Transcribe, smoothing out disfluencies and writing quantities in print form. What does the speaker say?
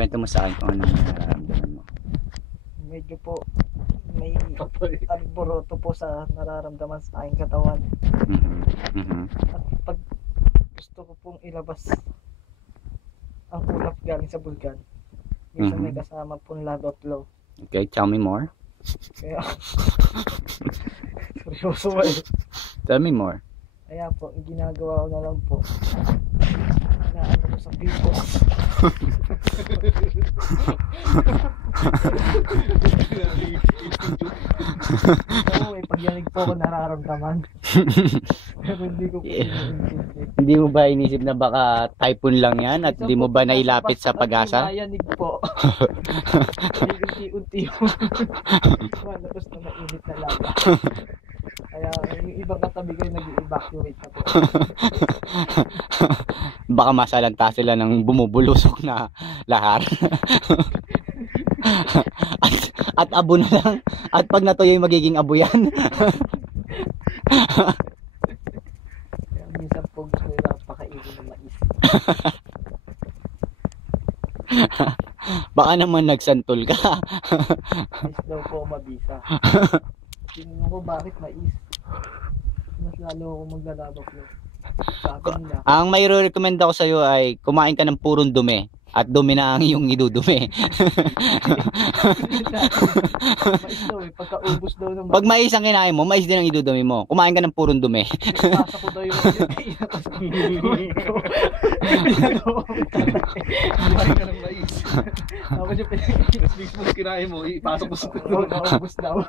Kwento mo sa akin kung anong nararamdaman mo. Medyo po may alboroto po sa nararamdaman sa aking katawan. At pag gusto ko pong ilabas ang ulap galing sa bulkan, minsan may kasama pong ladotlo. Okay, tell me more. Kaya seryoso ba eh? Tell me more. Kaya po, ginagawa ko na lang po, inaano ko sa pipos. Oo, may pagyanig po ako nararamdaman. Pero hindi ko po iniintindi. Hindi mo ba inisip na baka typhoon lang yan at hindi mo ba nailapit sa pag-asa? Mayanig po. Unti-unti po. Malabas na mainit na lava. Kaya yung ibang katabi ko yung nag-evacuate na po. Baka masalanta sila ng bumubulusok na lahar. at abo na lang. At pag natuyo yung magiging abo yan. Kaya minsan po gusto nila pakainin ng mais. Baka naman nagsantol ka. Mais daw po mabisa. Tingnan ko bakit mais. Mas lalo ako maglalabak yun. Sabi nila. Ang may recommend ako sa iyo ay kumain ka ng purong dumi. At dumi na ang iyong idudumi. Mais daw eh. Pagkaubos daw ng Pag mais ang kinain mo, mais din ang idudumi mo. Kumain ka ng purong dumi. pasa ko daw yung Kumain ka ng mais. Tapos yung Mas mismo na kinain mo, ipasok mo sa naubos daw.